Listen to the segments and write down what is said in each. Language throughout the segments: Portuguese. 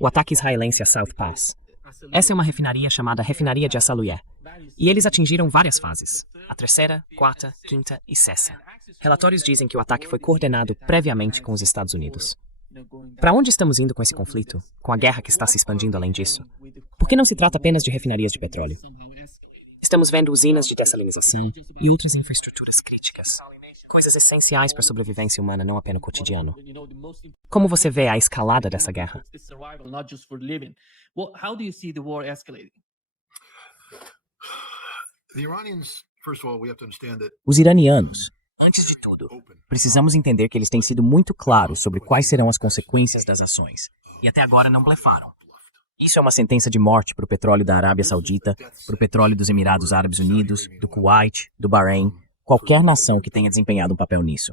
o ataque israelense a South Pass. Essa é uma refinaria chamada Refinaria de Assaluieh, e eles atingiram várias fases, a terceira, quarta, quinta e sexta. Relatórios dizem que o ataque foi coordenado previamente com os Estados Unidos. Para onde estamos indo com esse conflito, com a guerra que está se expandindo além disso? Por que não se trata apenas de refinarias de petróleo? Estamos vendo usinas de dessalinização e outras infraestruturas críticas. Coisas essenciais para a sobrevivência humana, não apenas cotidiano. Como você vê a escalada dessa guerra? Os iranianos, antes de tudo, precisamos entender que eles têm sido muito claros sobre quais serão as consequências das ações, e até agora não blefaram. Isso é uma sentença de morte para o petróleo da Arábia Saudita, para o petróleo dos Emirados Árabes Unidos, do Kuwait, do Bahrein, qualquer nação que tenha desempenhado um papel nisso.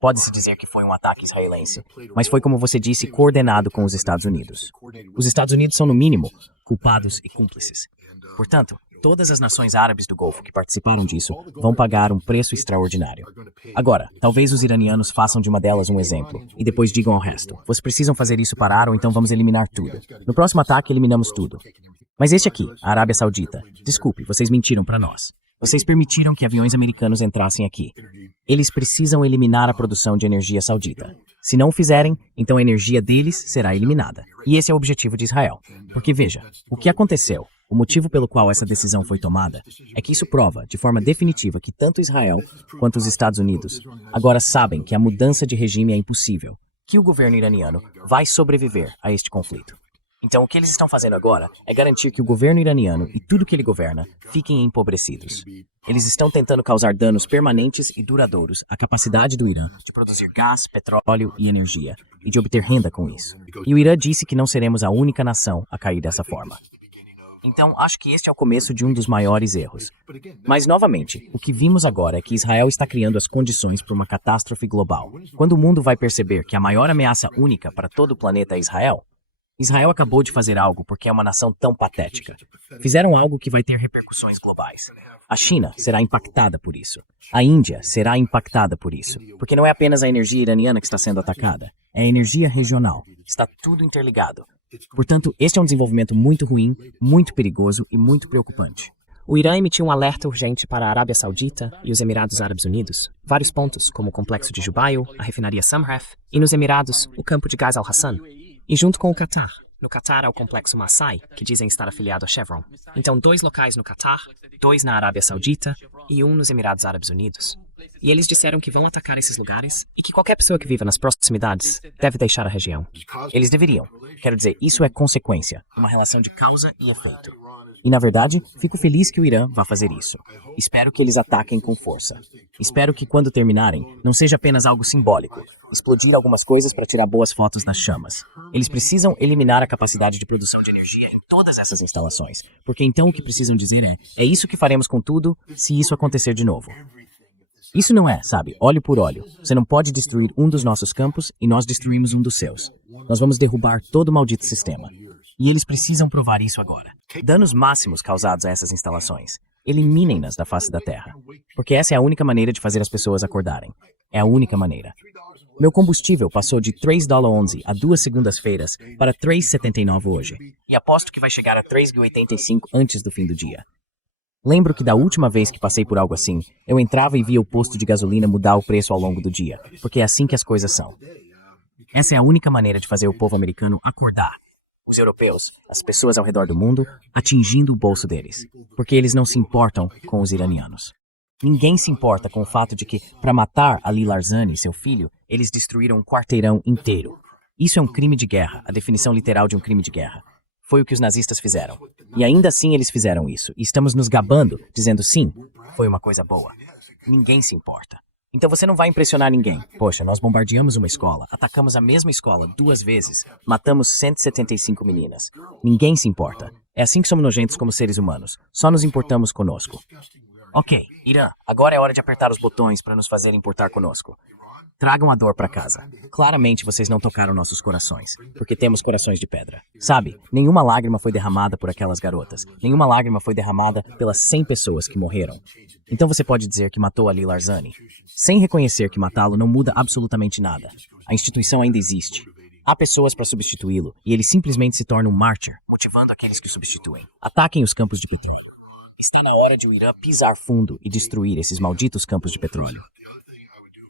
Pode-se dizer que foi um ataque israelense, mas foi, como você disse, coordenado com os Estados Unidos. Os Estados Unidos são, no mínimo, culpados e cúmplices. Portanto, todas as nações árabes do Golfo que participaram disso vão pagar um preço extraordinário. Agora, talvez os iranianos façam de uma delas um exemplo, e depois digam ao resto: vocês precisam fazer isso parar ou então vamos eliminar tudo. No próximo ataque, eliminamos tudo. Mas este aqui, a Arábia Saudita, desculpe, vocês mentiram para nós. Vocês permitiram que aviões americanos entrassem aqui. Eles precisam eliminar a produção de energia saudita. Se não o fizerem, então a energia deles será eliminada. E esse é o objetivo de Israel. Porque veja, o que aconteceu, o motivo pelo qual essa decisão foi tomada, é que isso prova, de forma definitiva, que tanto Israel quanto os Estados Unidos agora sabem que a mudança de regime é impossível, que o governo iraniano vai sobreviver a este conflito. Então o que eles estão fazendo agora é garantir que o governo iraniano e tudo que ele governa fiquem empobrecidos. Eles estão tentando causar danos permanentes e duradouros à capacidade do Irã de produzir gás, petróleo e energia, e de obter renda com isso. E o Irã disse que não seremos a única nação a cair dessa forma. Então, acho que este é o começo de um dos maiores erros. Mas, novamente, o que vimos agora é que Israel está criando as condições para uma catástrofe global. Quando o mundo vai perceber que a maior ameaça única para todo o planeta é Israel, Israel acabou de fazer algo porque é uma nação tão patética. Fizeram algo que vai ter repercussões globais. A China será impactada por isso. A Índia será impactada por isso. Porque não é apenas a energia iraniana que está sendo atacada, é a energia regional. Está tudo interligado. Portanto, este é um desenvolvimento muito ruim, muito perigoso e muito preocupante. O Irã emitiu um alerta urgente para a Arábia Saudita e os Emirados Árabes Unidos. Vários pontos, como o complexo de Jubail, a refinaria Samref, e nos Emirados, o campo de gás Al-Hassan. E junto com o Catar. No Catar há o complexo Masai, que dizem estar afiliado a Chevron. Então 2 locais no Catar, 2 na Arábia Saudita e 1 nos Emirados Árabes Unidos. E eles disseram que vão atacar esses lugares e que qualquer pessoa que viva nas proximidades deve deixar a região. Eles deveriam. Quero dizer, isso é consequência, uma relação de causa e efeito. E, na verdade, fico feliz que o Irã vá fazer isso. Espero que eles ataquem com força. Espero que, quando terminarem, não seja apenas algo simbólico, explodir algumas coisas para tirar boas fotos das chamas. Eles precisam eliminar a capacidade de produção de energia em todas essas instalações, porque então o que precisam dizer é isso que faremos com tudo se isso acontecer de novo. Isso não é, sabe, óleo por óleo. Você não pode destruir um dos nossos campos e nós destruímos um dos seus. Nós vamos derrubar todo o maldito sistema. E eles precisam provar isso agora. Danos máximos causados a essas instalações. Eliminem-nas da face da terra. Porque essa é a única maneira de fazer as pessoas acordarem. É a única maneira. Meu combustível passou de $3,11 há 2 segundas-feiras para $3,79 hoje. E aposto que vai chegar a $3,85 antes do fim do dia. Lembro que da última vez que passei por algo assim, eu entrava e via o posto de gasolina mudar o preço ao longo do dia. Porque é assim que as coisas são. Essa é a única maneira de fazer o povo americano acordar. Os europeus, as pessoas ao redor do mundo, atingindo o bolso deles, porque eles não se importam com os iranianos. Ninguém se importa com o fato de que, para matar Ali Larzani, seu filho, eles destruíram um quarteirão inteiro. Isso é um crime de guerra, a definição literal de um crime de guerra. Foi o que os nazistas fizeram. E ainda assim eles fizeram isso, e estamos nos gabando, dizendo sim, foi uma coisa boa. Ninguém se importa. Então você não vai impressionar ninguém. Poxa, nós bombardeamos uma escola, atacamos a mesma escola 2 vezes, matamos 175 meninas. Ninguém se importa. É assim que somos nojentos como seres humanos. Só nos importamos conosco. Ok, Irã, agora é hora de apertar os botões para nos fazer importar conosco. Tragam a dor para casa. Claramente vocês não tocaram nossos corações, porque temos corações de pedra. Sabe, nenhuma lágrima foi derramada por aquelas garotas. Nenhuma lágrima foi derramada pelas 100 pessoas que morreram. Então você pode dizer que matou Ali Larzani, sem reconhecer que matá-lo não muda absolutamente nada. A instituição ainda existe. Há pessoas para substituí-lo e ele simplesmente se torna um mártir, motivando aqueles que o substituem. Ataquem os campos de petróleo. Está na hora de o Irã pisar fundo e destruir esses malditos campos de petróleo.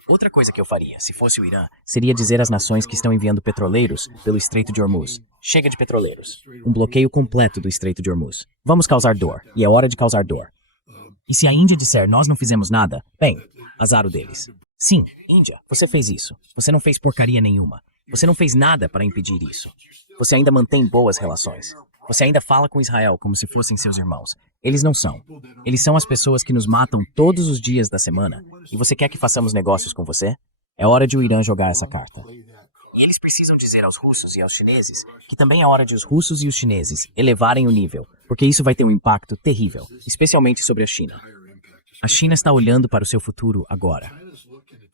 Outra coisa que eu faria, se fosse o Irã, seria dizer às nações que estão enviando petroleiros pelo Estreito de Hormuz: chega de petroleiros. Um bloqueio completo do Estreito de Hormuz. Vamos causar dor, e é hora de causar dor. E se a Índia disser nós não fizemos nada, bem, azar o deles. Sim, Índia, você fez isso. Você não fez porcaria nenhuma. Você não fez nada para impedir isso. Você ainda mantém boas relações. Você ainda fala com Israel como se fossem seus irmãos. Eles não são. Eles são as pessoas que nos matam todos os dias da semana. E você quer que façamos negócios com você? É hora de o Irã jogar essa carta. E eles precisam dizer aos russos e aos chineses que também é hora de os russos e os chineses elevarem o nível, porque isso vai ter um impacto terrível, especialmente sobre a China. A China está olhando para o seu futuro agora.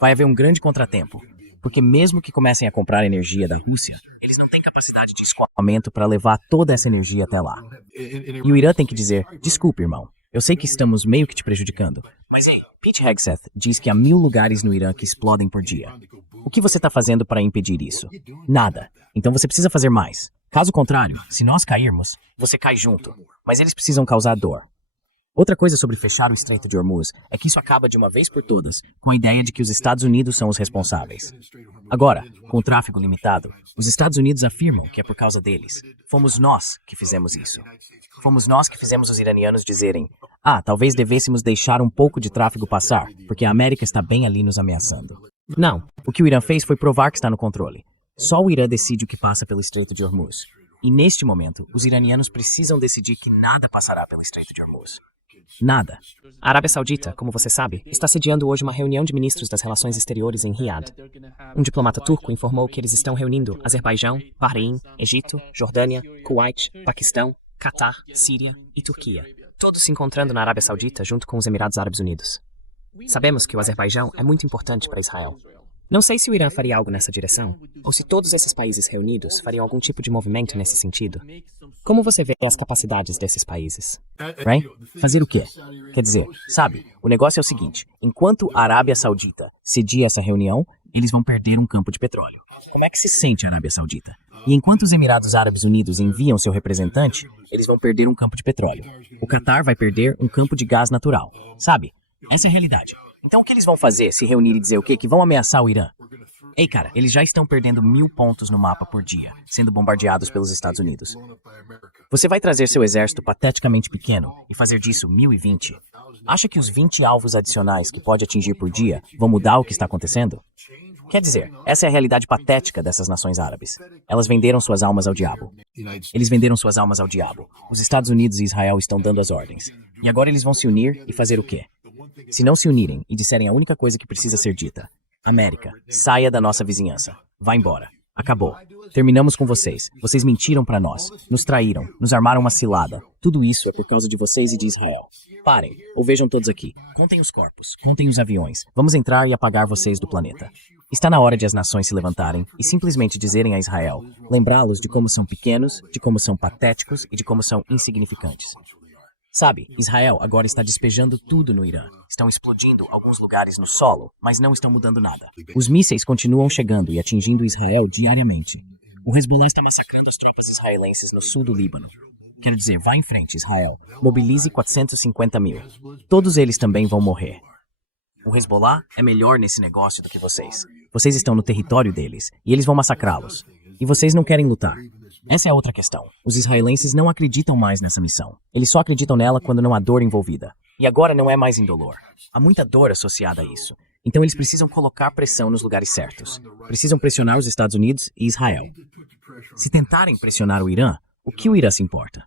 Vai haver um grande contratempo, porque mesmo que comecem a comprar energia da Rússia, eles não têm capacidade de escoamento para levar toda essa energia até lá. E o Irã tem que dizer: desculpe, irmão, eu sei que estamos meio que te prejudicando, mas ei, Pete Hegseth diz que há 1000 lugares no Irã que explodem por dia. O que você está fazendo para impedir isso? Nada. Então você precisa fazer mais. Caso contrário, se nós cairmos, você cai junto. Mas eles precisam causar dor. Outra coisa sobre fechar o Estreito de Hormuz é que isso acaba de uma vez por todas com a ideia de que os Estados Unidos são os responsáveis. Agora, com o tráfego limitado, os Estados Unidos afirmam que é por causa deles. Fomos nós que fizemos isso. Fomos nós que fizemos os iranianos dizerem: talvez devêssemos deixar um pouco de tráfego passar, porque a América está bem ali nos ameaçando. Não, o que o Irã fez foi provar que está no controle. Só o Irã decide o que passa pelo Estreito de Hormuz. E neste momento, os iranianos precisam decidir que nada passará pelo Estreito de Hormuz. Nada. A Arábia Saudita, como você sabe, está sediando hoje uma reunião de ministros das relações exteriores em Riad. Um diplomata turco informou que eles estão reunindo Azerbaijão, Bahrein, Egito, Jordânia, Kuwait, Paquistão, Catar, Síria e Turquia, todos se encontrando na Arábia Saudita junto com os Emirados Árabes Unidos. Sabemos que o Azerbaijão é muito importante para Israel. Não sei se o Irã faria algo nessa direção, ou se todos esses países reunidos fariam algum tipo de movimento nesse sentido. Como você vê as capacidades desses países? Right? Fazer o quê? Quer dizer, sabe, o negócio é o seguinte: enquanto a Arábia Saudita cedia essa reunião, eles vão perder um campo de petróleo. Como é que se sente a Arábia Saudita? E enquanto os Emirados Árabes Unidos enviam seu representante, eles vão perder um campo de petróleo. O Catar vai perder um campo de gás natural. Sabe? Essa é a realidade. Então o que eles vão fazer se reunir e dizer o quê? Que vão ameaçar o Irã? Ei, cara, eles já estão perdendo 1000 pontos no mapa por dia, sendo bombardeados pelos Estados Unidos. Você vai trazer seu exército pateticamente pequeno e fazer disso 1020? Acha que os 20 alvos adicionais que pode atingir por dia vão mudar o que está acontecendo? Quer dizer, essa é a realidade patética dessas nações árabes. Elas venderam suas almas ao diabo. Eles venderam suas almas ao diabo. Os Estados Unidos e Israel estão dando as ordens. E agora eles vão se unir e fazer o quê? Se não se unirem e disserem a única coisa que precisa ser dita: América, saia da nossa vizinhança. Vá embora. Acabou. Terminamos com vocês. Vocês mentiram pra nós. Nos traíram. Nos armaram uma cilada. Tudo isso é por causa de vocês e de Israel. Parem. Ou vejam todos aqui. Contem os corpos. Contem os aviões. Vamos entrar e apagar vocês do planeta. Está na hora de as nações se levantarem e simplesmente dizerem a Israel, lembrá-los de como são pequenos, de como são patéticos e de como são insignificantes. Sabe, Israel agora está despejando tudo no Irã. Estão explodindo alguns lugares no solo, mas não estão mudando nada. Os mísseis continuam chegando e atingindo Israel diariamente. O Hezbollah está massacrando as tropas israelenses no sul do Líbano. Quero dizer, vá em frente, Israel. Mobilize 450 mil. Todos eles também vão morrer. O Hezbollah é melhor nesse negócio do que vocês. Vocês estão no território deles, e eles vão massacrá-los. E vocês não querem lutar. Essa é a outra questão. Os israelenses não acreditam mais nessa missão. Eles só acreditam nela quando não há dor envolvida. E agora não é mais indolor. Há muita dor associada a isso. Então eles precisam colocar pressão nos lugares certos. Precisam pressionar os Estados Unidos e Israel. Se tentarem pressionar o Irã, o que o Irã se importa?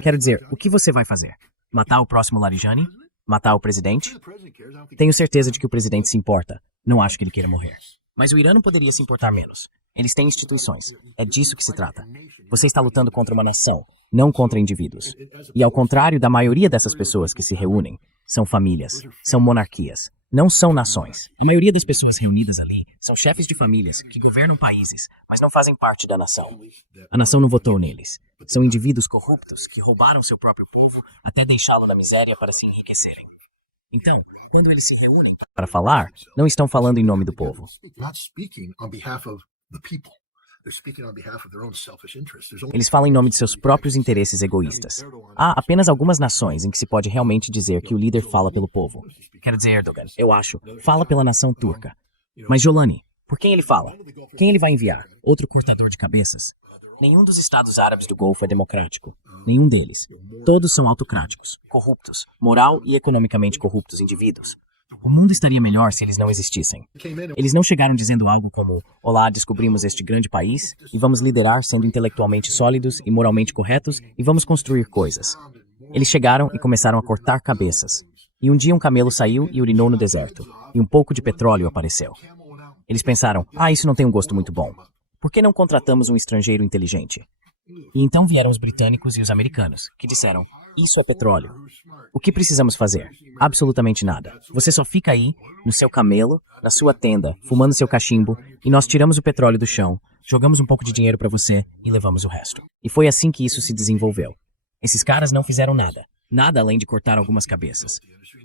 Quero dizer, o que você vai fazer? Matar o próximo Larijani? Matar o presidente? Tenho certeza de que o presidente se importa. Não acho que ele queira morrer. Mas o Irã não poderia se importar menos. Eles têm instituições. É disso que se trata. Você está lutando contra uma nação, não contra indivíduos. E ao contrário da maioria dessas pessoas que se reúnem, são famílias, são monarquias, não são nações. A maioria das pessoas reunidas ali são chefes de famílias que governam países, mas não fazem parte da nação. A nação não votou neles. São indivíduos corruptos que roubaram seu próprio povo até deixá-lo na miséria para se enriquecerem. Então, quando eles se reúnem para falar, não estão falando em nome do povo. Eles falam em nome de seus próprios interesses egoístas. Há apenas algumas nações em que se pode realmente dizer que o líder fala pelo povo. Quero dizer, Erdogan, eu acho, fala pela nação turca. Mas Jolani, por quem ele fala? Quem ele vai enviar? Outro cortador de cabeças? Nenhum dos estados árabes do Golfo é democrático. Nenhum deles. Todos são autocráticos, corruptos, moral e economicamente corruptos indivíduos. O mundo estaria melhor se eles não existissem. Eles não chegaram dizendo algo como: olá, descobrimos este grande país e vamos liderar sendo intelectualmente sólidos e moralmente corretos e vamos construir coisas. Eles chegaram e começaram a cortar cabeças. E um dia um camelo saiu e urinou no deserto, e um pouco de petróleo apareceu. Eles pensaram: isso não tem um gosto muito bom. Por que não contratamos um estrangeiro inteligente? E então vieram os britânicos e os americanos, que disseram: isso é petróleo. O que precisamos fazer? Absolutamente nada. Você só fica aí, no seu camelo, na sua tenda, fumando seu cachimbo, e nós tiramos o petróleo do chão, jogamos um pouco de dinheiro para você e levamos o resto. E foi assim que isso se desenvolveu. Esses caras não fizeram nada. Nada além de cortar algumas cabeças.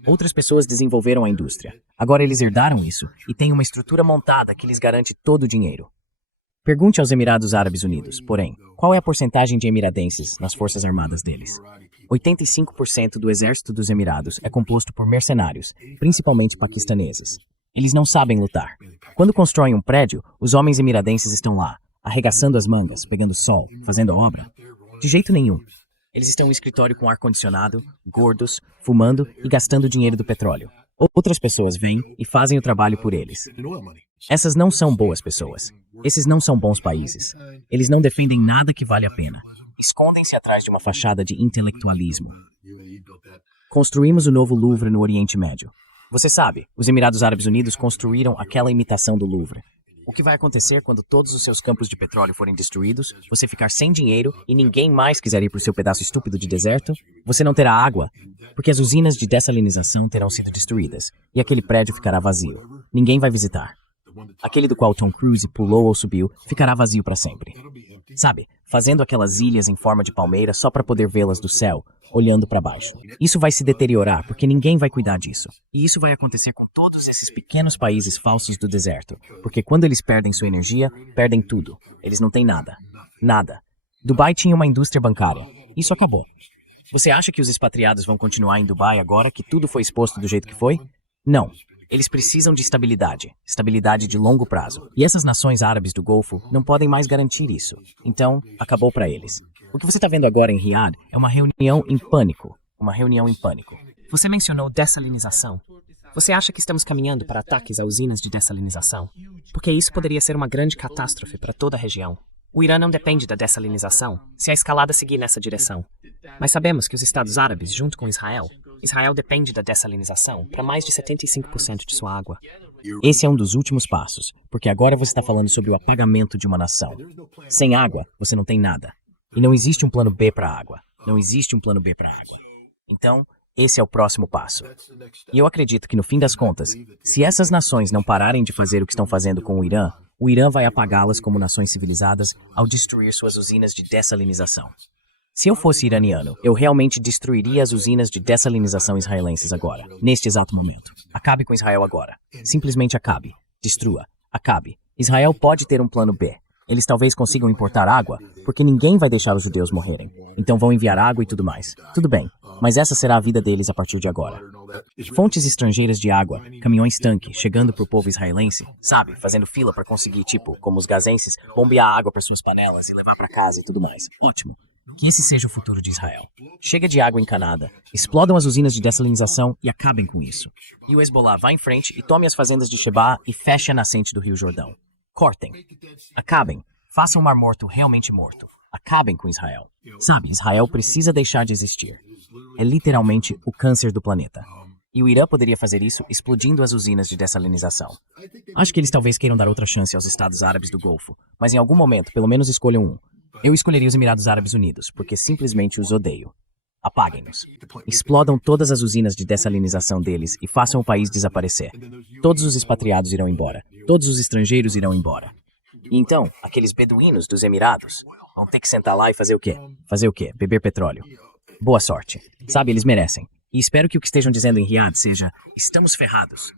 Outras pessoas desenvolveram a indústria. Agora eles herdaram isso e têm uma estrutura montada que lhes garante todo o dinheiro. Pergunte aos Emirados Árabes Unidos, porém, qual é a porcentagem de emiradenses nas forças armadas deles? 85% do exército dos Emirados é composto por mercenários, principalmente paquistaneses. Eles não sabem lutar. Quando constroem um prédio, os homens emiradenses estão lá, arregaçando as mangas, pegando sol, fazendo a obra. De jeito nenhum. Eles estão no escritório com ar-condicionado, gordos, fumando e gastando dinheiro do petróleo. Outras pessoas vêm e fazem o trabalho por eles. Essas não são boas pessoas. Esses não são bons países. Eles não defendem nada que vale a pena. Escondem-se atrás de uma fachada de intelectualismo. Construímos o novo Louvre no Oriente Médio. Você sabe, os Emirados Árabes Unidos construíram aquela imitação do Louvre. O que vai acontecer quando todos os seus campos de petróleo forem destruídos, você ficar sem dinheiro e ninguém mais quiser ir para o seu pedaço estúpido de deserto? Você não terá água, porque as usinas de dessalinização terão sido destruídas e aquele prédio ficará vazio. Ninguém vai visitar. Aquele do qual Tom Cruise pulou ou subiu ficará vazio para sempre. Sabe, fazendo aquelas ilhas em forma de palmeira só para poder vê-las do céu, olhando para baixo. Isso vai se deteriorar porque ninguém vai cuidar disso. E isso vai acontecer com todos esses pequenos países falsos do deserto, porque quando eles perdem sua energia, perdem tudo. Eles não têm nada. Nada. Dubai tinha uma indústria bancária. Isso acabou. Você acha que os expatriados vão continuar em Dubai agora que tudo foi exposto do jeito que foi? Não. Eles precisam de estabilidade, estabilidade de longo prazo. E essas nações árabes do Golfo não podem mais garantir isso. Então, acabou para eles. O que você está vendo agora em Riad é uma reunião em pânico. Uma reunião em pânico. Você mencionou dessalinização. Você acha que estamos caminhando para ataques a usinas de dessalinização? Porque isso poderia ser uma grande catástrofe para toda a região. O Irã não depende da dessalinização, se a escalada seguir nessa direção. Mas sabemos que os Estados Árabes, junto com Israel depende da dessalinização para mais de 75% de sua água. Esse é um dos últimos passos, porque agora você está falando sobre o apagamento de uma nação. Sem água, você não tem nada. E não existe um plano B para a água. Não existe um plano B para a água. Então, esse é o próximo passo. E eu acredito que, no fim das contas, se essas nações não pararem de fazer o que estão fazendo com o Irã vai apagá-las como nações civilizadas ao destruir suas usinas de dessalinização. Se eu fosse iraniano, eu realmente destruiria as usinas de dessalinização israelenses agora, neste exato momento. Acabe com Israel agora. Simplesmente acabe. Destrua. Acabe. Israel pode ter um plano B. Eles talvez consigam importar água, porque ninguém vai deixar os judeus morrerem. Então vão enviar água e tudo mais. Tudo bem, mas essa será a vida deles a partir de agora. Fontes estrangeiras de água, caminhões-tanque, chegando pro povo israelense, sabe, fazendo fila para conseguir, como os gazenses, bombear água para suas panelas e levar para casa e tudo mais. Ótimo. Que esse seja o futuro de Israel. Chega de água encanada, explodam as usinas de dessalinização e acabem com isso. E o Hezbollah vá em frente e tome as fazendas de Sheba e feche a nascente do Rio Jordão. Cortem. Acabem. Façam o Mar Morto realmente morto. Acabem com Israel. Sabe, Israel precisa deixar de existir. É literalmente o câncer do planeta. E o Irã poderia fazer isso explodindo as usinas de dessalinização. Acho que eles talvez queiram dar outra chance aos Estados Árabes do Golfo, mas em algum momento, pelo menos escolham um. Eu escolheria os Emirados Árabes Unidos, porque simplesmente os odeio. Apaguem-nos. Explodam todas as usinas de dessalinização deles e façam o país desaparecer. Todos os expatriados irão embora. Todos os estrangeiros irão embora. E então, aqueles beduínos dos Emirados vão ter que sentar lá e fazer o quê? Fazer o quê? Beber petróleo. Boa sorte. Sabe, eles merecem. E espero que o que estejam dizendo em Riad seja: estamos ferrados,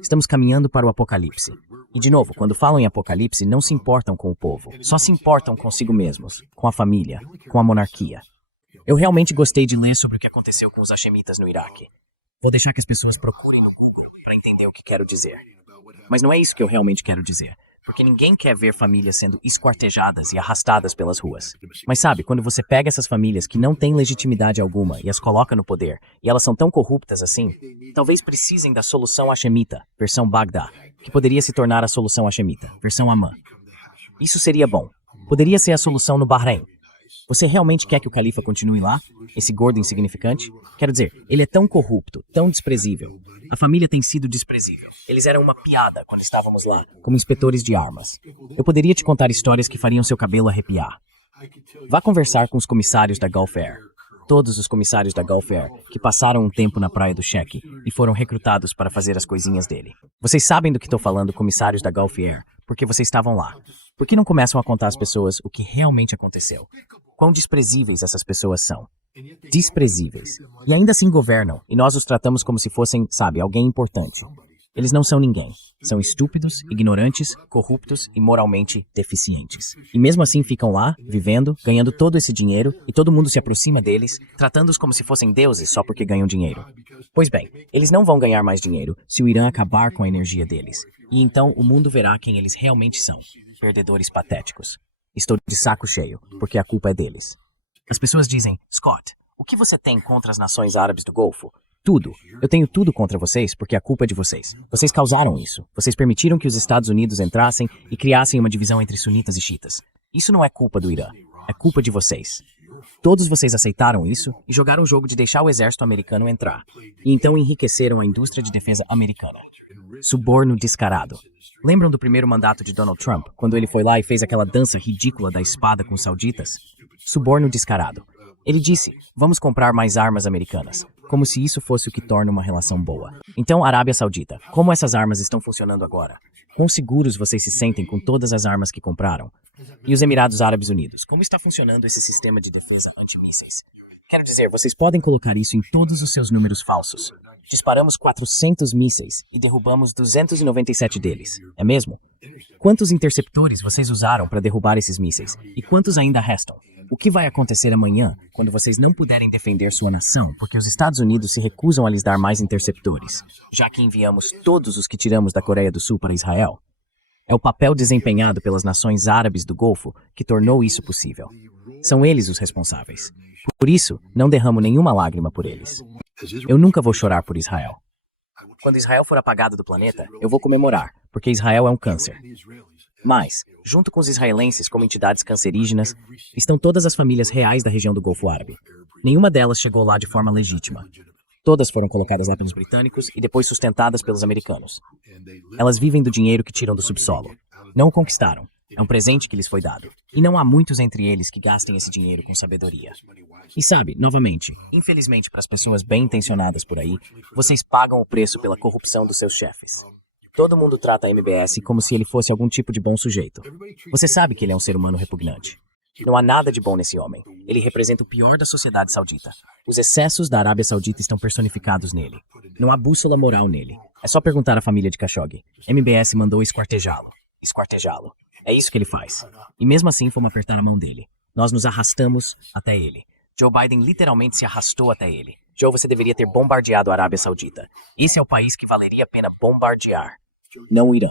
estamos caminhando para o apocalipse. E de novo, quando falam em apocalipse, não se importam com o povo, só se importam consigo mesmos, com a família, com a monarquia. Eu realmente gostei de ler sobre o que aconteceu com os hashemitas no Iraque. Vou deixar que as pessoas procurem no Google para entender o que quero dizer. Mas não é isso que eu realmente quero dizer. Porque ninguém quer ver famílias sendo esquartejadas e arrastadas pelas ruas. Mas sabe, quando você pega essas famílias que não têm legitimidade alguma e as coloca no poder, e elas são tão corruptas assim, talvez precisem da solução hashemita, versão Bagdá, que poderia se tornar a solução hashemita, versão Amã. Isso seria bom. Poderia ser a solução no Bahrein. Você realmente quer que o califa continue lá? Esse gordo insignificante? Quero dizer, ele é tão corrupto, tão desprezível. A família tem sido desprezível. Eles eram uma piada quando estávamos lá, como inspetores de armas. Eu poderia te contar histórias que fariam seu cabelo arrepiar. Vá conversar com os comissários da Gulf Air. Todos os comissários da Gulf Air que passaram um tempo na praia do Sheikh e foram recrutados para fazer as coisinhas dele. Vocês sabem do que estou falando, comissários da Gulf Air, porque vocês estavam lá. Por que não começam a contar às pessoas o que realmente aconteceu? Quão desprezíveis essas pessoas são. Desprezíveis. E ainda assim governam, e nós os tratamos como se fossem, sabe, alguém importante. Eles não são ninguém. São estúpidos, ignorantes, corruptos e moralmente deficientes. E mesmo assim ficam lá, vivendo, ganhando todo esse dinheiro, e todo mundo se aproxima deles, tratando-os como se fossem deuses só porque ganham dinheiro. Pois bem, eles não vão ganhar mais dinheiro se o Irã acabar com a energia deles. E então o mundo verá quem eles realmente são. Perdedores patéticos. Estou de saco cheio, porque a culpa é deles. As pessoas dizem: Scott, o que você tem contra as nações árabes do Golfo? Tudo. Eu tenho tudo contra vocês porque a culpa é de vocês. Vocês causaram isso. Vocês permitiram que os Estados Unidos entrassem e criassem uma divisão entre sunitas e xiitas. Isso não é culpa do Irã. É culpa de vocês. Todos vocês aceitaram isso e jogaram o jogo de deixar o exército americano entrar. E então enriqueceram a indústria de defesa americana. Suborno descarado. Lembram do primeiro mandato de Donald Trump, quando ele foi lá e fez aquela dança ridícula da espada com os sauditas? Suborno descarado. Ele disse: vamos comprar mais armas americanas, como se isso fosse o que torna uma relação boa. Então, Arábia Saudita, como essas armas estão funcionando agora? Quão seguros vocês se sentem com todas as armas que compraram? E os Emirados Árabes Unidos, como está funcionando esse sistema de defesa antimísseis? Quero dizer, vocês podem colocar isso em todos os seus números falsos. Disparamos 400 mísseis e derrubamos 297 deles, é mesmo? Quantos interceptores vocês usaram para derrubar esses mísseis? E quantos ainda restam? O que vai acontecer amanhã, quando vocês não puderem defender sua nação, porque os Estados Unidos se recusam a lhes dar mais interceptores, já que enviamos todos os que tiramos da Coreia do Sul para Israel? É o papel desempenhado pelas nações árabes do Golfo que tornou isso possível. São eles os responsáveis. Por isso, não derramo nenhuma lágrima por eles. Eu nunca vou chorar por Israel. Quando Israel for apagado do planeta, eu vou comemorar, porque Israel é um câncer. Mas, junto com os israelenses como entidades cancerígenas, estão todas as famílias reais da região do Golfo Árabe. Nenhuma delas chegou lá de forma legítima. Todas foram colocadas lá pelos britânicos e depois sustentadas pelos americanos. Elas vivem do dinheiro que tiram do subsolo. Não o conquistaram. É um presente que lhes foi dado. E não há muitos entre eles que gastem esse dinheiro com sabedoria. E sabe, novamente, infelizmente para as pessoas bem intencionadas por aí, vocês pagam o preço pela corrupção dos seus chefes. Todo mundo trata a MBS como se ele fosse algum tipo de bom sujeito. Você sabe que ele é um ser humano repugnante. Não há nada de bom nesse homem. Ele representa o pior da sociedade saudita. Os excessos da Arábia Saudita estão personificados nele. Não há bússola moral nele. É só perguntar à família de Khashoggi. MBS mandou esquartejá-lo. Esquartejá-lo. É isso que ele faz. E mesmo assim fomos apertar a mão dele. Nós nos arrastamos até ele. Joe Biden literalmente se arrastou até ele. Joe, você deveria ter bombardeado a Arábia Saudita. Esse é o país que valeria a pena bombardear. Não o Irã.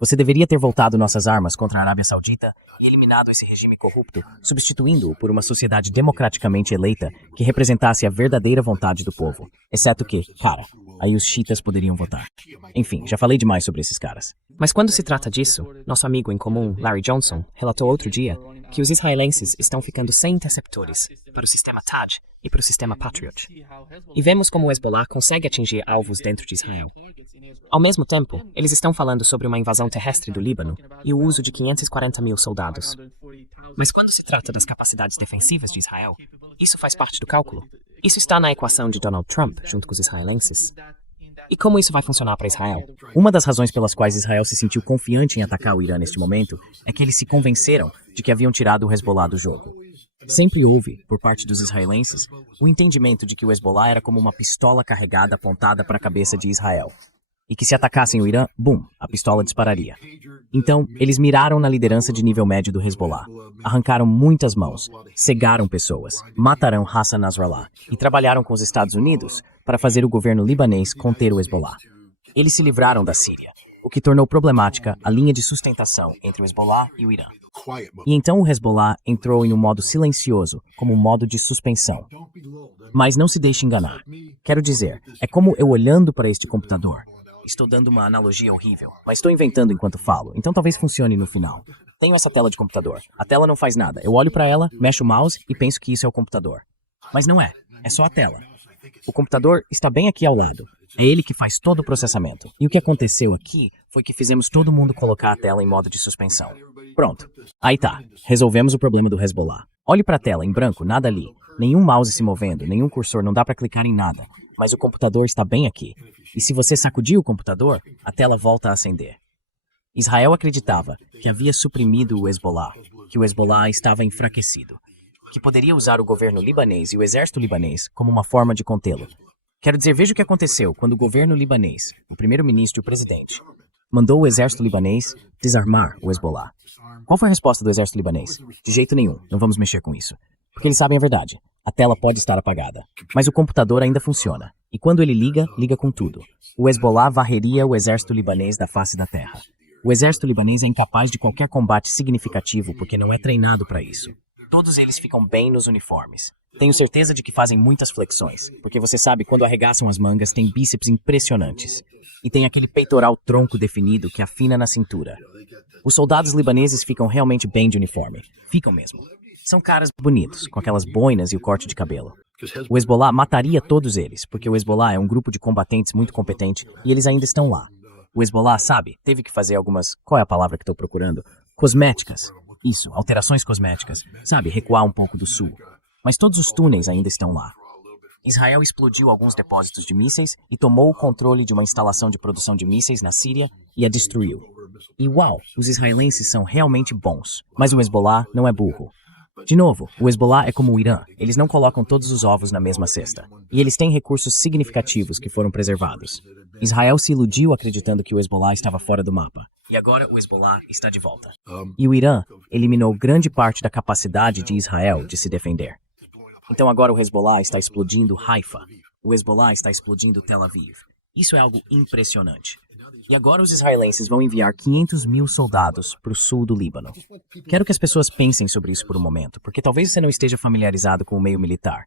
Você deveria ter voltado nossas armas contra a Arábia Saudita e eliminado esse regime corrupto, substituindo-o por uma sociedade democraticamente eleita que representasse a verdadeira vontade do povo. Exceto que, cara, aí os xiitas poderiam votar. Enfim, já falei demais sobre esses caras. Mas quando se trata disso, nosso amigo em comum, Larry Johnson, relatou outro dia que os israelenses estão ficando sem interceptores para o sistema TAD e para o sistema Patriot. E vemos como o Hezbollah consegue atingir alvos dentro de Israel. Ao mesmo tempo, eles estão falando sobre uma invasão terrestre do Líbano e o uso de 540 mil soldados. Mas quando se trata das capacidades defensivas de Israel, isso faz parte do cálculo. Isso está na equação de Donald Trump junto com os israelenses. E como isso vai funcionar para Israel? Uma das razões pelas quais Israel se sentiu confiante em atacar o Irã neste momento é que eles se convenceram de que haviam tirado o Hezbollah do jogo. Sempre houve, por parte dos israelenses, o entendimento de que o Hezbollah era como uma pistola carregada apontada para a cabeça de Israel. E que se atacassem o Irã, bum, a pistola dispararia. Então, eles miraram na liderança de nível médio do Hezbollah, arrancaram muitas mãos, cegaram pessoas, mataram Hassan Nasrallah e trabalharam com os Estados Unidos para fazer o governo libanês conter o Hezbollah. Eles se livraram da Síria, o que tornou problemática a linha de sustentação entre o Hezbollah e o Irã. E então o Hezbollah entrou em um modo silencioso, como um modo de suspensão. Mas não se deixe enganar. Quero dizer, é como eu olhando para este computador. Estou dando uma analogia horrível, mas estou inventando enquanto falo, então talvez funcione no final. Tenho essa tela de computador. A tela não faz nada. Eu olho para ela, mexo o mouse e penso que isso é o computador. Mas não é. É só a tela. O computador está bem aqui ao lado. É ele que faz todo o processamento. E o que aconteceu aqui foi que fizemos todo mundo colocar a tela em modo de suspensão. Pronto. Aí tá. Resolvemos o problema do Hezbollah. Olhe para a tela, em branco, nada ali. Nenhum mouse se movendo, nenhum cursor, não dá para clicar em nada. Mas o computador está bem aqui. E se você sacudir o computador, a tela volta a acender. Israel acreditava que havia suprimido o Hezbollah, que o Hezbollah estava enfraquecido, que poderia usar o governo libanês e o exército libanês como uma forma de contê-lo. Quero dizer, veja o que aconteceu quando o governo libanês, o primeiro-ministro e o presidente, mandou o exército libanês desarmar o Hezbollah. Qual foi a resposta do exército libanês? De jeito nenhum, não vamos mexer com isso. Porque eles sabem a verdade. A tela pode estar apagada, mas o computador ainda funciona. E quando ele liga, liga com tudo. O Hezbollah varreria o exército libanês da face da terra. O exército libanês é incapaz de qualquer combate significativo porque não é treinado para isso. Todos eles ficam bem nos uniformes. Tenho certeza de que fazem muitas flexões, porque você sabe, quando arregaçam as mangas, tem bíceps impressionantes. E tem aquele peitoral tronco definido que afina na cintura. Os soldados libaneses ficam realmente bem de uniforme. Ficam mesmo. São caras bonitos, com aquelas boinas e o corte de cabelo. O Hezbollah mataria todos eles, porque o Hezbollah é um grupo de combatentes muito competente e eles ainda estão lá. O Hezbollah, sabe, teve que fazer algumas... Qual é a palavra que estou procurando? Cosméticas. Isso, alterações cosméticas. Sabe, recuar um pouco do sul. Mas todos os túneis ainda estão lá. Israel explodiu alguns depósitos de mísseis e tomou o controle de uma instalação de produção de mísseis na Síria e a destruiu. E uau, os israelenses são realmente bons, mas o Hezbollah não é burro. De novo, o Hezbollah é como o Irã, eles não colocam todos os ovos na mesma cesta. E eles têm recursos significativos que foram preservados. Israel se iludiu acreditando que o Hezbollah estava fora do mapa. E agora o Hezbollah está de volta. E o Irã eliminou grande parte da capacidade de Israel de se defender. Então agora o Hezbollah está explodindo Haifa. O Hezbollah está explodindo Tel Aviv. Isso é algo impressionante. E agora os israelenses vão enviar 500 mil soldados para o sul do Líbano. Quero que as pessoas pensem sobre isso por um momento, porque talvez você não esteja familiarizado com o meio militar.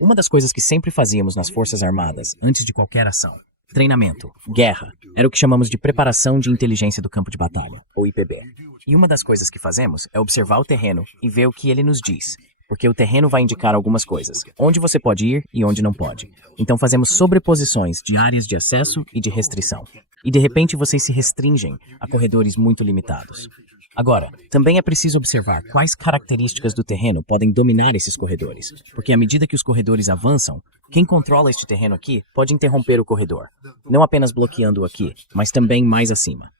Uma das coisas que sempre fazíamos nas Forças Armadas, antes de qualquer ação, treinamento, guerra, era o que chamamos de preparação de inteligência do campo de batalha, ou IPB. E uma das coisas que fazemos é observar o terreno e ver o que ele nos diz. Porque o terreno vai indicar algumas coisas, onde você pode ir e onde não pode. Então fazemos sobreposições de áreas de acesso e de restrição. E de repente vocês se restringem a corredores muito limitados. Agora, também é preciso observar quais características do terreno podem dominar esses corredores, porque à medida que os corredores avançam, quem controla este terreno aqui pode interromper o corredor, não apenas bloqueando-o aqui, mas também mais acima.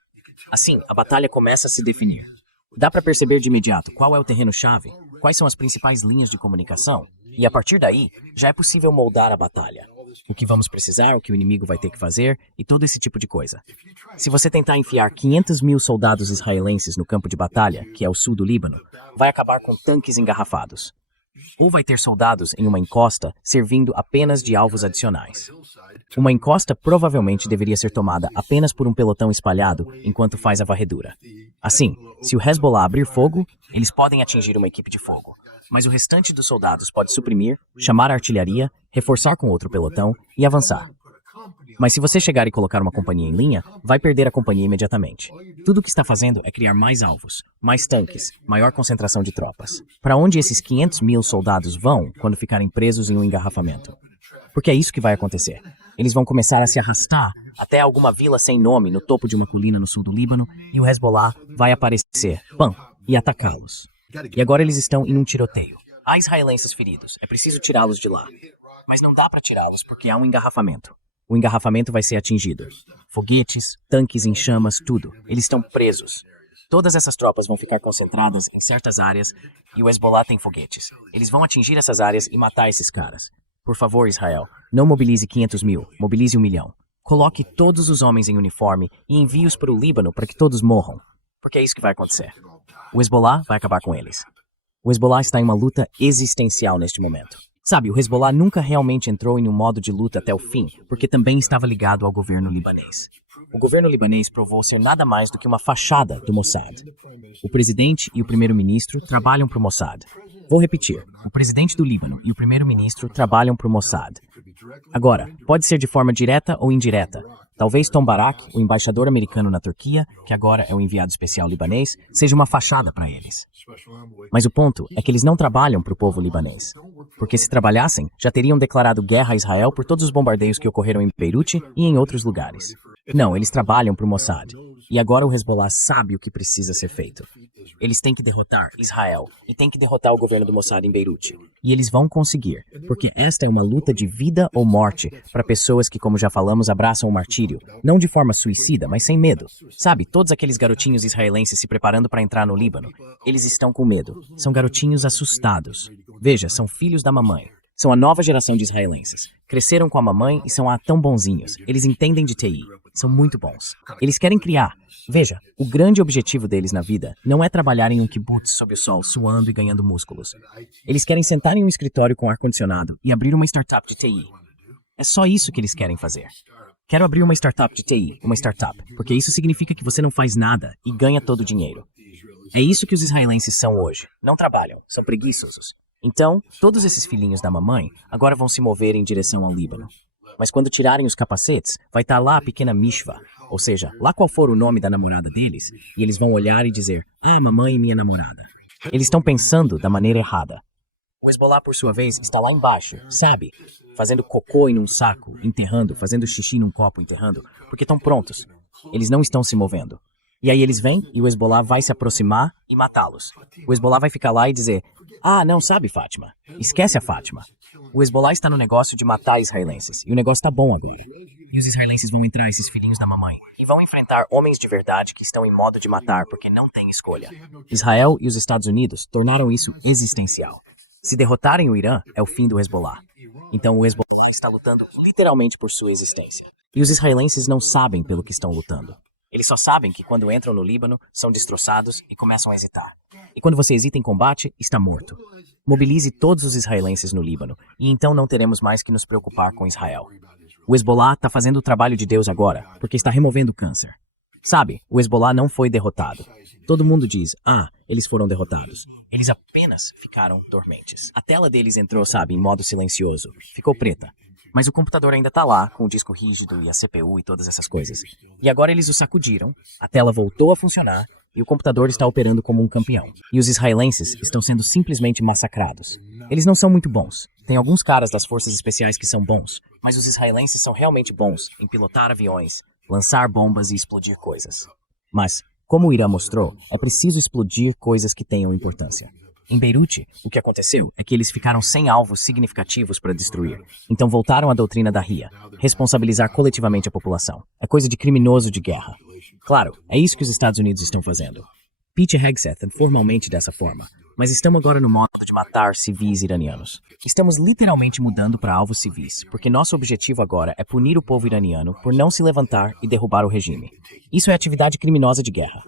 Assim, a batalha começa a se definir. Dá para perceber de imediato qual é o terreno-chave, quais são as principais linhas de comunicação, e a partir daí, já é possível moldar a batalha. O que vamos precisar, o que o inimigo vai ter que fazer, e todo esse tipo de coisa. Se você tentar enfiar 500 mil soldados israelenses no campo de batalha, que é o sul do Líbano, vai acabar com tanques engarrafados. Ou vai ter soldados em uma encosta servindo apenas de alvos adicionais. Uma encosta provavelmente deveria ser tomada apenas por um pelotão espalhado enquanto faz a varredura. Assim, se o Hezbollah abrir fogo, eles podem atingir uma equipe de fogo, mas o restante dos soldados pode suprimir, chamar a artilharia, reforçar com outro pelotão e avançar. Mas se você chegar e colocar uma companhia em linha, vai perder a companhia imediatamente. Tudo o que está fazendo é criar mais alvos, mais tanques, maior concentração de tropas. Para onde esses 500 mil soldados vão quando ficarem presos em um engarrafamento? Porque é isso que vai acontecer. Eles vão começar a se arrastar até alguma vila sem nome no topo de uma colina no sul do Líbano e o Hezbollah vai aparecer, pam, e atacá-los. E agora eles estão em um tiroteio. Há israelenses feridos, é preciso tirá-los de lá. Mas não dá para tirá-los porque há um engarrafamento. O engarrafamento vai ser atingido. Foguetes, tanques em chamas, tudo. Eles estão presos. Todas essas tropas vão ficar concentradas em certas áreas e o Hezbollah tem foguetes. Eles vão atingir essas áreas e matar esses caras. Por favor, Israel, não mobilize 500 mil, mobilize 1 milhão. Coloque todos os homens em uniforme e envie-os para o Líbano para que todos morram. Porque é isso que vai acontecer. O Hezbollah vai acabar com eles. O Hezbollah está em uma luta existencial neste momento. Sabe, o Hezbollah nunca realmente entrou em um modo de luta até o fim, porque também estava ligado ao governo libanês. O governo libanês provou ser nada mais do que uma fachada do Mossad. O presidente e o primeiro-ministro trabalham para o Mossad. Vou repetir, o presidente do Líbano e o primeiro-ministro trabalham para o Mossad. Agora, pode ser de forma direta ou indireta. Talvez Tom Barak, o embaixador americano na Turquia, que agora é o enviado especial libanês, seja uma fachada para eles. Mas o ponto é que eles não trabalham para o povo libanês. Porque se trabalhassem, já teriam declarado guerra a Israel por todos os bombardeios que ocorreram em Beirute e em outros lugares. Não, eles trabalham para o Mossad. E agora o Hezbollah sabe o que precisa ser feito. Eles têm que derrotar Israel e têm que derrotar o governo do Mossad em Beirute. E eles vão conseguir, porque esta é uma luta de vida ou morte para pessoas que, como já falamos, abraçam o martírio, não de forma suicida, mas sem medo. Sabe, todos aqueles garotinhos israelenses se preparando para entrar no Líbano, eles estão com medo. São garotinhos assustados. Veja, são filhos da mamãe. São a nova geração de israelenses. Cresceram com a mamãe e são tão bonzinhos. Eles entendem de TI. São muito bons. Eles querem criar. Veja, o grande objetivo deles na vida não é trabalhar em um kibutz sob o sol, suando e ganhando músculos. Eles querem sentar em um escritório com ar-condicionado e abrir uma startup de TI. É só isso que eles querem fazer. Quero abrir uma startup de TI, uma startup, porque isso significa que você não faz nada e ganha todo o dinheiro. É isso que os israelenses são hoje. Não trabalham, são preguiçosos. Então, todos esses filhinhos da mamãe agora vão se mover em direção ao Líbano. Mas quando tirarem os capacetes, vai estar lá a pequena Mishva, ou seja, lá qual for o nome da namorada deles, e eles vão olhar e dizer, mamãe, minha namorada. Eles estão pensando da maneira errada. O Hezbollah, por sua vez, está lá embaixo, sabe? Fazendo cocô em um saco, enterrando, fazendo xixi num copo, enterrando, porque estão prontos. Eles não estão se movendo. E aí eles vêm e o Hezbollah vai se aproximar e matá-los. O Hezbollah vai ficar lá e dizer, não sabe, Fátima. Esquece a Fátima. O Hezbollah está no negócio de matar israelenses, e o negócio está bom agora. E os israelenses vão entrar, esses filhinhos da mamãe, e vão enfrentar homens de verdade que estão em modo de matar porque não têm escolha. Israel e os Estados Unidos tornaram isso existencial. Se derrotarem o Irã, é o fim do Hezbollah. Então o Hezbollah está lutando literalmente por sua existência. E os israelenses não sabem pelo que estão lutando. Eles só sabem que quando entram no Líbano, são destroçados e começam a hesitar. E quando você hesita em combate, está morto. Mobilize todos os israelenses no Líbano, e então não teremos mais que nos preocupar com Israel. O Hezbollah está fazendo o trabalho de Deus agora, porque está removendo o câncer. Sabe, o Hezbollah não foi derrotado. Todo mundo diz, eles foram derrotados. Eles apenas ficaram dormentes. A tela deles entrou, sabe, em modo silencioso. Ficou preta. Mas o computador ainda tá lá, com o disco rígido e a CPU e todas essas coisas. E agora eles o sacudiram, a tela voltou a funcionar e o computador está operando como um campeão. E os israelenses estão sendo simplesmente massacrados. Eles não são muito bons. Tem alguns caras das forças especiais que são bons, mas os israelenses são realmente bons em pilotar aviões, lançar bombas e explodir coisas. Mas, como o Irã mostrou, é preciso explodir coisas que tenham importância. Em Beirute, o que aconteceu é que eles ficaram sem alvos significativos para destruir. Então voltaram à doutrina da RIA, responsabilizar coletivamente a população. É coisa de criminoso de guerra. Claro, é isso que os Estados Unidos estão fazendo. Pete Hegseth é formalmente dessa forma, mas estamos agora no modo de matar civis iranianos. Estamos literalmente mudando para alvos civis, porque nosso objetivo agora é punir o povo iraniano por não se levantar e derrubar o regime. Isso é atividade criminosa de guerra.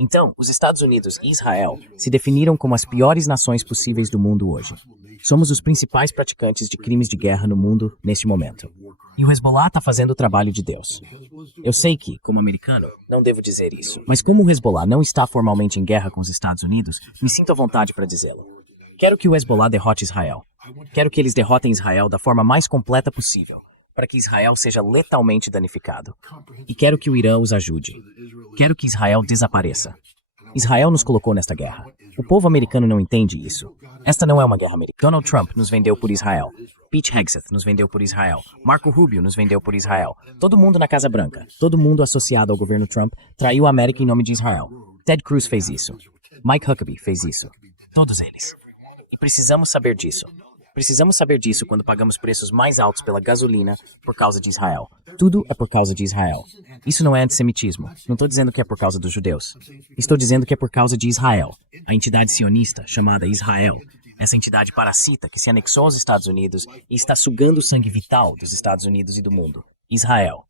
Então, os Estados Unidos e Israel se definiram como as piores nações possíveis do mundo hoje. Somos os principais praticantes de crimes de guerra no mundo neste momento. E o Hezbollah está fazendo o trabalho de Deus. Eu sei que, como americano, não devo dizer isso. Mas como o Hezbollah não está formalmente em guerra com os Estados Unidos, me sinto à vontade para dizê-lo. Quero que o Hezbollah derrote Israel. Quero que eles derrotem Israel da forma mais completa possível, para que Israel seja letalmente danificado. E quero que o Irã os ajude. Quero que Israel desapareça. Israel nos colocou nesta guerra. O povo americano não entende isso. Esta não é uma guerra americana. Donald Trump nos vendeu por Israel. Pete Hegseth nos vendeu por Israel. Marco Rubio nos vendeu por Israel. Todo mundo na Casa Branca, todo mundo associado ao governo Trump, traiu a América em nome de Israel. Ted Cruz fez isso. Mike Huckabee fez isso. Todos eles. E precisamos saber disso. Precisamos saber disso quando pagamos preços mais altos pela gasolina por causa de Israel. Tudo é por causa de Israel. Isso não é antissemitismo. Não estou dizendo que é por causa dos judeus. Estou dizendo que é por causa de Israel, a entidade sionista chamada Israel. Essa entidade parasita que se anexou aos Estados Unidos e está sugando o sangue vital dos Estados Unidos e do mundo. Israel.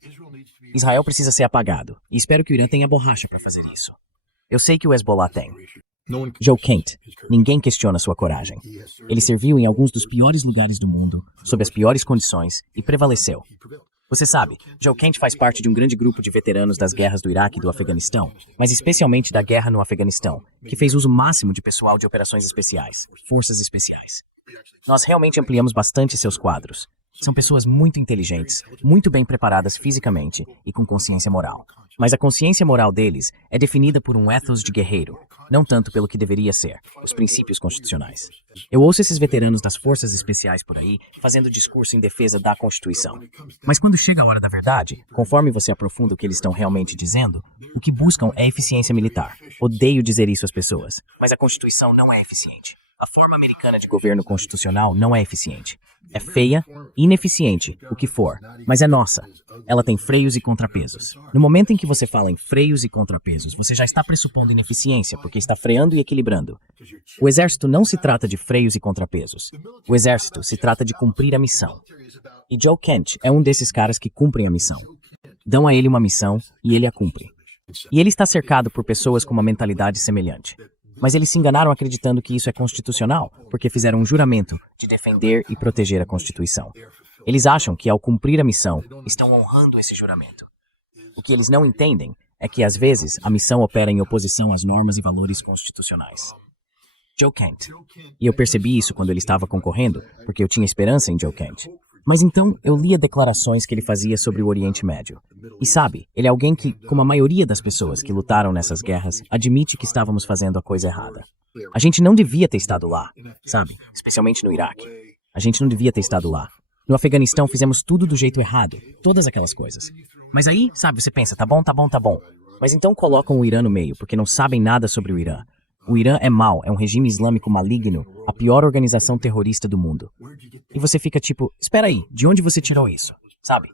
Israel precisa ser apagado, e espero que o Irã tenha borracha para fazer isso. Eu sei que o Hezbollah tem. Joe Kent, ninguém questiona sua coragem. Ele serviu em alguns dos piores lugares do mundo, sob as piores condições, e prevaleceu. Você sabe, Joe Kent faz parte de um grande grupo de veteranos das guerras do Iraque e do Afeganistão, mas especialmente da guerra no Afeganistão, que fez uso máximo de pessoal de operações especiais, forças especiais. Nós realmente ampliamos bastante seus quadros. São pessoas muito inteligentes, muito bem preparadas fisicamente e com consciência moral. Mas a consciência moral deles é definida por um ethos de guerreiro, não tanto pelo que deveria ser, os princípios constitucionais. Eu ouço esses veteranos das forças especiais por aí fazendo discurso em defesa da Constituição. Mas quando chega a hora da verdade, conforme você aprofunda o que eles estão realmente dizendo, o que buscam é eficiência militar. Odeio dizer isso às pessoas, mas a Constituição não é eficiente. A forma americana de governo constitucional não é eficiente. É feia, ineficiente, o que for, mas é nossa. Ela tem freios e contrapesos. No momento em que você fala em freios e contrapesos, você já está pressupondo ineficiência, porque está freando e equilibrando. O exército não se trata de freios e contrapesos. O exército se trata de cumprir a missão. E Joe Kent é um desses caras que cumprem a missão. Dão a ele uma missão e ele a cumpre. E ele está cercado por pessoas com uma mentalidade semelhante. Mas eles se enganaram acreditando que isso é constitucional, porque fizeram um juramento de defender e proteger a Constituição. Eles acham que, ao cumprir a missão, estão honrando esse juramento. O que eles não entendem é que, às vezes, a missão opera em oposição às normas e valores constitucionais. Joe Kent. E eu percebi isso quando ele estava concorrendo, porque eu tinha esperança em Joe Kent. Mas então eu lia declarações que ele fazia sobre o Oriente Médio. E sabe, ele é alguém que, como a maioria das pessoas que lutaram nessas guerras, admite que estávamos fazendo a coisa errada. A gente não devia ter estado lá, sabe? Especialmente no Iraque. A gente não devia ter estado lá. No Afeganistão fizemos tudo do jeito errado, todas aquelas coisas. Mas aí, sabe, você pensa, tá bom. Mas então colocam o Irã no meio, porque não sabem nada sobre o Irã. O Irã é mau, é um regime islâmico maligno, a pior organização terrorista do mundo. E você fica tipo, espera aí, de onde você tirou isso? Sabe?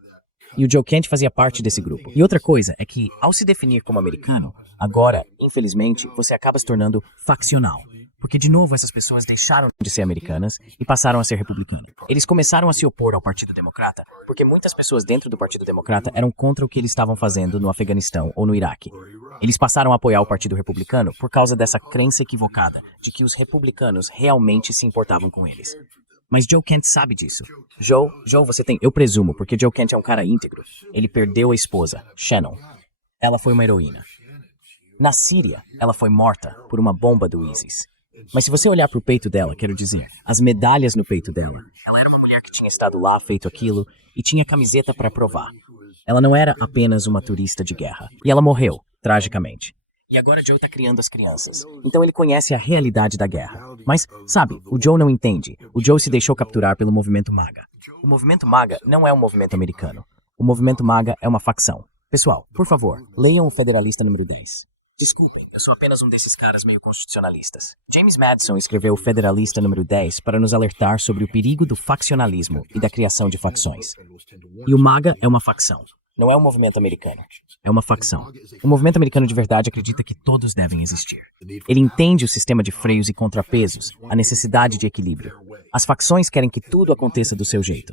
E o Joe Kent fazia parte desse grupo. E outra coisa é que, ao se definir como americano, agora, infelizmente, você acaba se tornando faccional. Porque, de novo, essas pessoas deixaram de ser americanas e passaram a ser republicanas. Eles começaram a se opor ao Partido Democrata porque muitas pessoas dentro do Partido Democrata eram contra o que eles estavam fazendo no Afeganistão ou no Iraque. Eles passaram a apoiar o Partido Republicano por causa dessa crença equivocada de que os republicanos realmente se importavam com eles. Mas Joe Kent sabe disso. Joe, você tem... Eu presumo, porque Joe Kent é um cara íntegro. Ele perdeu a esposa, Shannon. Ela foi uma heroína. Na Síria, ela foi morta por uma bomba do ISIS. Mas se você olhar pro peito dela, quero dizer, as medalhas no peito dela, ela era uma mulher que tinha estado lá, feito aquilo, e tinha camiseta para provar. Ela não era apenas uma turista de guerra. E ela morreu, tragicamente. E agora Joe tá criando as crianças. Então ele conhece a realidade da guerra. Mas, sabe, o Joe não entende. O Joe se deixou capturar pelo movimento MAGA. O movimento MAGA não é um movimento americano. O movimento MAGA é uma facção. Pessoal, por favor, leiam o Federalista número 10. Desculpem, eu sou apenas um desses caras meio constitucionalistas. James Madison escreveu o Federalista número 10 para nos alertar sobre o perigo do faccionalismo e da criação de facções. E o MAGA é uma facção. Não é um movimento americano. É uma facção. O movimento americano de verdade acredita que todos devem existir. Ele entende o sistema de freios e contrapesos, a necessidade de equilíbrio. As facções querem que tudo aconteça do seu jeito.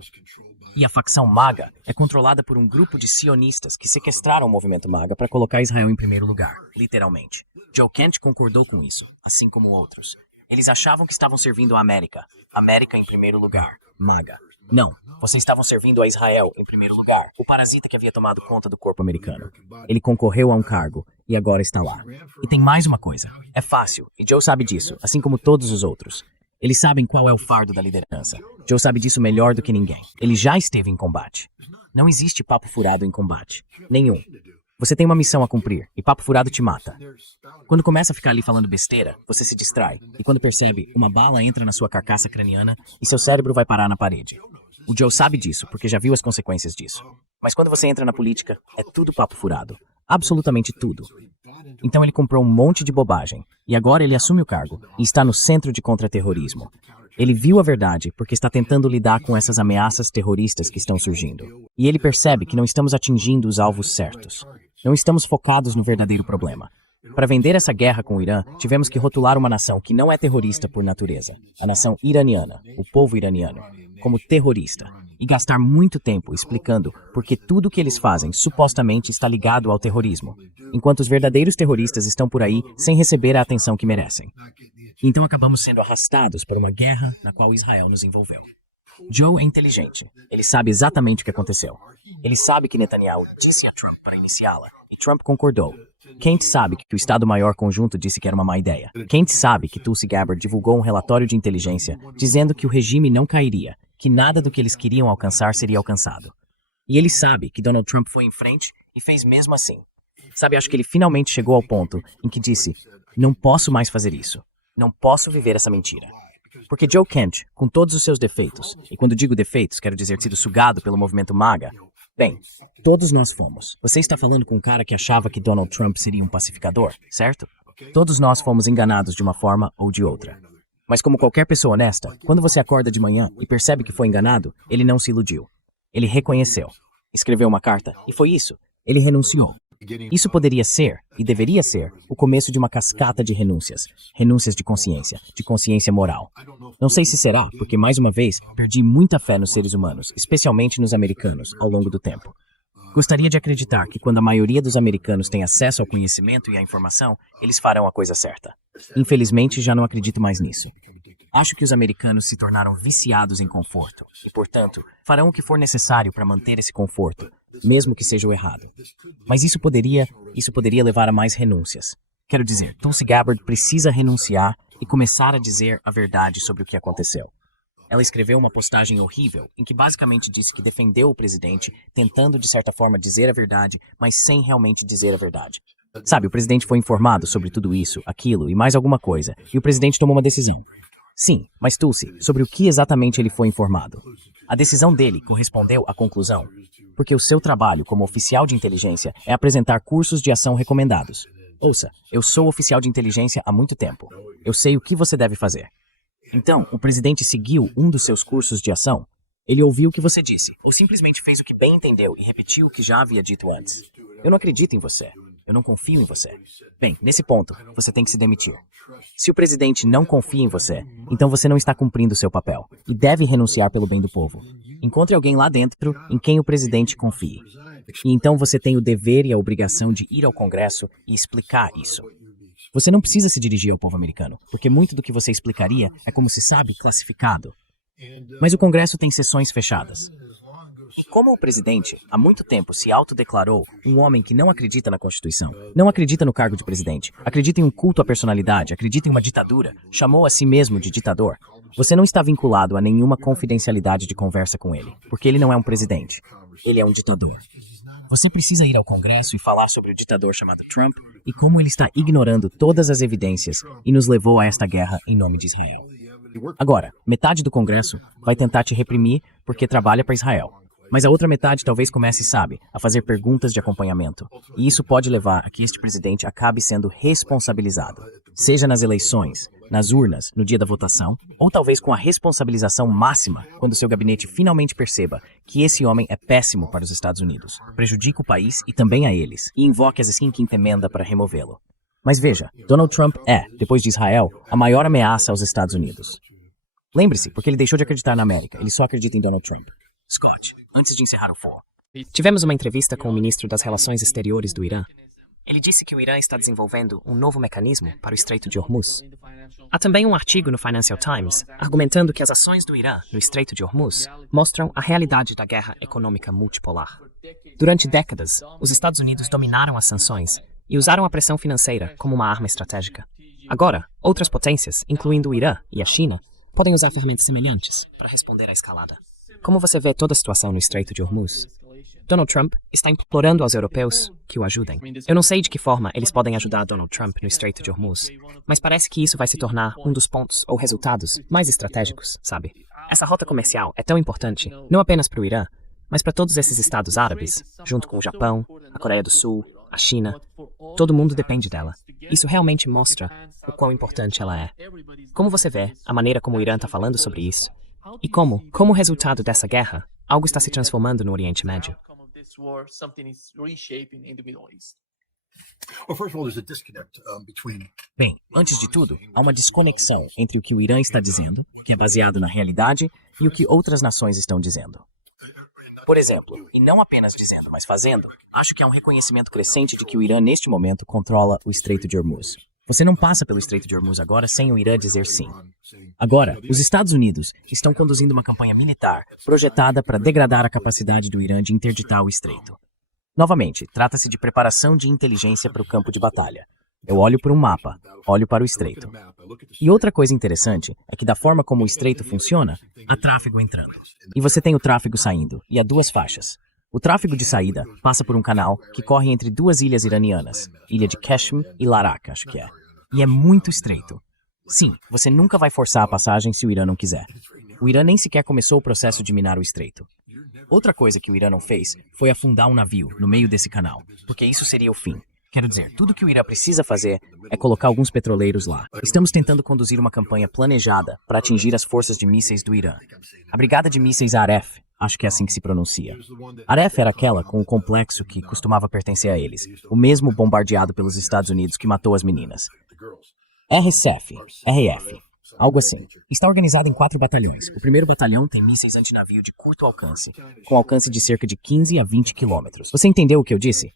E a facção MAGA é controlada por um grupo de sionistas que sequestraram o movimento MAGA para colocar Israel em primeiro lugar, literalmente. Joe Kent concordou com isso, assim como outros. Eles achavam que estavam servindo a América. América em primeiro lugar. MAGA. Não, vocês estavam servindo a Israel em primeiro lugar, o parasita que havia tomado conta do corpo americano. Ele concorreu a um cargo e agora está lá. E tem mais uma coisa. É fácil, e Joe sabe disso, assim como todos os outros. Eles sabem qual é o fardo da liderança. Joe sabe disso melhor do que ninguém. Ele já esteve em combate. Não existe papo furado em combate. Nenhum. Você tem uma missão a cumprir, e papo furado te mata. Quando começa a ficar ali falando besteira, você se distrai, e quando percebe, uma bala entra na sua carcaça craniana e seu cérebro vai parar na parede. O Joe sabe disso, porque já viu as consequências disso. Mas quando você entra na política, é tudo papo furado. Absolutamente tudo. Então ele comprou um monte de bobagem, e agora ele assume o cargo, e está no centro de contra-terrorismo. Ele viu a verdade porque está tentando lidar com essas ameaças terroristas que estão surgindo. E ele percebe que não estamos atingindo os alvos certos. Não estamos focados no verdadeiro problema. Para vender essa guerra com o Irã, tivemos que rotular uma nação que não é terrorista por natureza, a nação iraniana, o povo iraniano, como terrorista, e gastar muito tempo explicando por que tudo o que eles fazem supostamente está ligado ao terrorismo, enquanto os verdadeiros terroristas estão por aí sem receber a atenção que merecem. Então acabamos sendo arrastados para uma guerra na qual Israel nos envolveu. Joe é inteligente. Ele sabe exatamente o que aconteceu. Ele sabe que Netanyahu disse a Trump para iniciá-la, e Trump concordou. Kent sabe que o Estado-Maior Conjunto disse que era uma má ideia. Kent sabe que Tulsi Gabbard divulgou um relatório de inteligência dizendo que o regime não cairia, que nada do que eles queriam alcançar seria alcançado. E ele sabe que Donald Trump foi em frente e fez mesmo assim. Sabe, acho que ele finalmente chegou ao ponto em que disse, não posso mais fazer isso. Não posso viver essa mentira. Porque Joe Kent, com todos os seus defeitos, e quando digo defeitos, quero dizer sido sugado pelo movimento MAGA, bem, todos nós fomos. Você está falando com um cara que achava que Donald Trump seria um pacificador, certo? Todos nós fomos enganados de uma forma ou de outra. Mas como qualquer pessoa honesta, quando você acorda de manhã e percebe que foi enganado, ele não se iludiu. Ele reconheceu. Escreveu uma carta, e foi isso. Ele renunciou. Isso poderia ser, e deveria ser, o começo de uma cascata de renúncias. Renúncias de consciência moral. Não sei se será, porque, mais uma vez, perdi muita fé nos seres humanos, especialmente nos americanos, ao longo do tempo. Gostaria de acreditar que quando a maioria dos americanos tem acesso ao conhecimento e à informação, eles farão a coisa certa. Infelizmente, já não acredito mais nisso. Acho que os americanos se tornaram viciados em conforto e, portanto, farão o que for necessário para manter esse conforto, mesmo que seja o errado. Mas isso poderia levar a mais renúncias. Quero dizer, Tulsi Gabbard precisa renunciar e começar a dizer a verdade sobre o que aconteceu. Ela escreveu uma postagem horrível, em que basicamente disse que defendeu o presidente, tentando de certa forma dizer a verdade, mas sem realmente dizer a verdade. Sabe, o presidente foi informado sobre tudo isso, aquilo e mais alguma coisa, e o presidente tomou uma decisão. Sim, mas Tulsi, sobre o que exatamente ele foi informado? A decisão dele correspondeu à conclusão, porque o seu trabalho como oficial de inteligência é apresentar cursos de ação recomendados. Ouça, eu sou oficial de inteligência há muito tempo. Eu sei o que você deve fazer. Então, o presidente seguiu um dos seus cursos de ação? Ele ouviu o que você disse, ou simplesmente fez o que bem entendeu e repetiu o que já havia dito antes? Eu não acredito em você. Eu não confio em você. Bem, nesse ponto, você tem que se demitir. Se o presidente não confia em você, então você não está cumprindo seu papel e deve renunciar pelo bem do povo. Encontre alguém lá dentro em quem o presidente confie. E então você tem o dever e a obrigação de ir ao Congresso e explicar isso. Você não precisa se dirigir ao povo americano, porque muito do que você explicaria é, como se sabe, classificado. Mas o Congresso tem sessões fechadas. E como o presidente, há muito tempo, se autodeclarou um homem que não acredita na Constituição, não acredita no cargo de presidente, acredita em um culto à personalidade, acredita em uma ditadura, chamou a si mesmo de ditador, você não está vinculado a nenhuma confidencialidade de conversa com ele, porque ele não é um presidente. Ele é um ditador. Você precisa ir ao Congresso e falar sobre o ditador chamado Trump e como ele está ignorando todas as evidências e nos levou a esta guerra em nome de Israel. Agora, metade do Congresso vai tentar te reprimir porque trabalha para Israel. Mas a outra metade talvez comece, sabe, a fazer perguntas de acompanhamento. E isso pode levar a que este presidente acabe sendo responsabilizado. Seja nas eleições, nas urnas, no dia da votação, ou talvez com a responsabilização máxima quando seu gabinete finalmente perceba que esse homem é péssimo para os Estados Unidos, prejudica o país e também a eles, e invoque a 15ª emenda para removê-lo. Mas veja, Donald Trump é, depois de Israel, a maior ameaça aos Estados Unidos. Lembre-se, porque ele deixou de acreditar na América, ele só acredita em Donald Trump. Scott, antes de encerrar o fórum. Tivemos uma entrevista com o ministro das Relações Exteriores do Irã. Ele disse que o Irã está desenvolvendo um novo mecanismo para o Estreito de Hormuz. Há também um artigo no Financial Times argumentando que as ações do Irã no Estreito de Hormuz mostram a realidade da guerra econômica multipolar. Durante décadas, os Estados Unidos dominaram as sanções e usaram a pressão financeira como uma arma estratégica. Agora, outras potências, incluindo o Irã e a China, podem usar ferramentas semelhantes para responder à escalada. Como você vê toda a situação no Estreito de Hormuz? Donald Trump está implorando aos europeus que o ajudem. Eu não sei de que forma eles podem ajudar Donald Trump no Estreito de Hormuz, mas parece que isso vai se tornar um dos pontos ou resultados mais estratégicos, sabe? Essa rota comercial é tão importante, não apenas para o Irã, mas para todos esses estados árabes, junto com o Japão, a Coreia do Sul, a China. Todo mundo depende dela. Isso realmente mostra o quão importante ela é. Como você vê a maneira como o Irã está falando sobre isso? E como resultado dessa guerra, algo está se transformando no Oriente Médio? Bem, antes de tudo, há uma desconexão entre o que o Irã está dizendo, que é baseado na realidade, e o que outras nações estão dizendo. Por exemplo, e não apenas dizendo, mas fazendo, acho que há um reconhecimento crescente de que o Irã, neste momento, controla o Estreito de Hormuz. Você não passa pelo Estreito de Hormuz agora sem o Irã dizer sim. Agora, os Estados Unidos estão conduzindo uma campanha militar projetada para degradar a capacidade do Irã de interditar o Estreito. Novamente, trata-se de preparação de inteligência para o campo de batalha. Eu olho para um mapa, olho para o Estreito. E outra coisa interessante é que da forma como o Estreito funciona, há tráfego entrando. E você tem o tráfego saindo, e há duas faixas. O tráfego de saída passa por um canal que corre entre duas ilhas iranianas, ilha de Qeshm e Larak, acho que é. E é muito estreito. Sim, você nunca vai forçar a passagem se o Irã não quiser. O Irã nem sequer começou o processo de minar o estreito. Outra coisa que o Irã não fez foi afundar um navio no meio desse canal, porque isso seria o fim. Quero dizer, tudo que o Irã precisa fazer é colocar alguns petroleiros lá. Estamos tentando conduzir uma campanha planejada para atingir as forças de mísseis do Irã. A Brigada de Mísseis Aref, acho que é assim que se pronuncia. Aref era aquela com o complexo que costumava pertencer a eles, o mesmo bombardeado pelos Estados Unidos que matou as meninas. RCF, algo assim. Está organizado em 4 batalhões. O primeiro batalhão tem mísseis antinavio de curto alcance, com alcance de cerca de 15 a 20 quilômetros. Você entendeu o que eu disse?